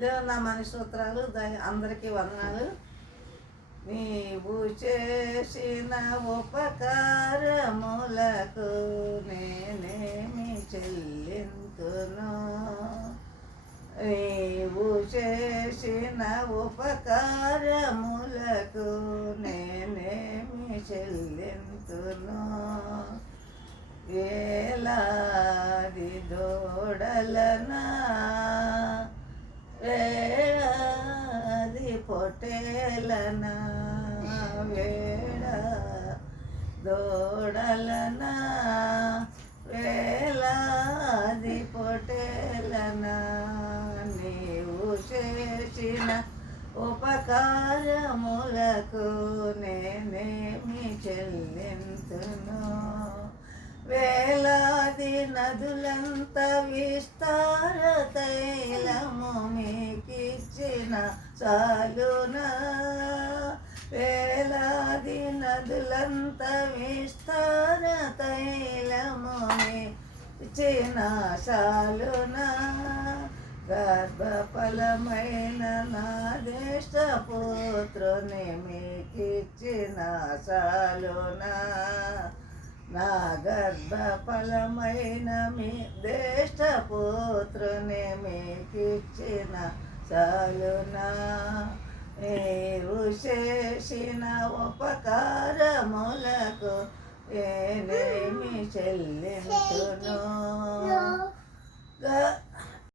దేవునామాని స్తోత్రాలు. అందరికీ వందనాలు. నీవు చేసిన ఉపకారములకు నేనేమి చెల్లింతును? నీవు చేసిన ఉపకారములకు నేనేమి చెల్లింతును? వేలాది దూడలనా వేలాది పొట్టేలనా వేడ దూడలనా వేలాది పొట్టేలనా నీవు చేసిన ఉపకారములకు నేనేమి చెల్లింతును? వేలాది నదులంత విస్తార తైలము మీకిచ్చిన చాలునా? వేలాది నదులంత విస్తార తైలము మీకిచ్చిన చాలునా? గర్భఫలమైన నా జ్యేష్ఠపుత్రుని మీకిచ్చిన చాలునా? నా గర్భఫలమైన మీ జ్యేష్ఠపుత్రుని మీకిచ్చిన చాలునా? నీవు చేసిన ఉపకారములకు నేనేమి చెల్లింతును?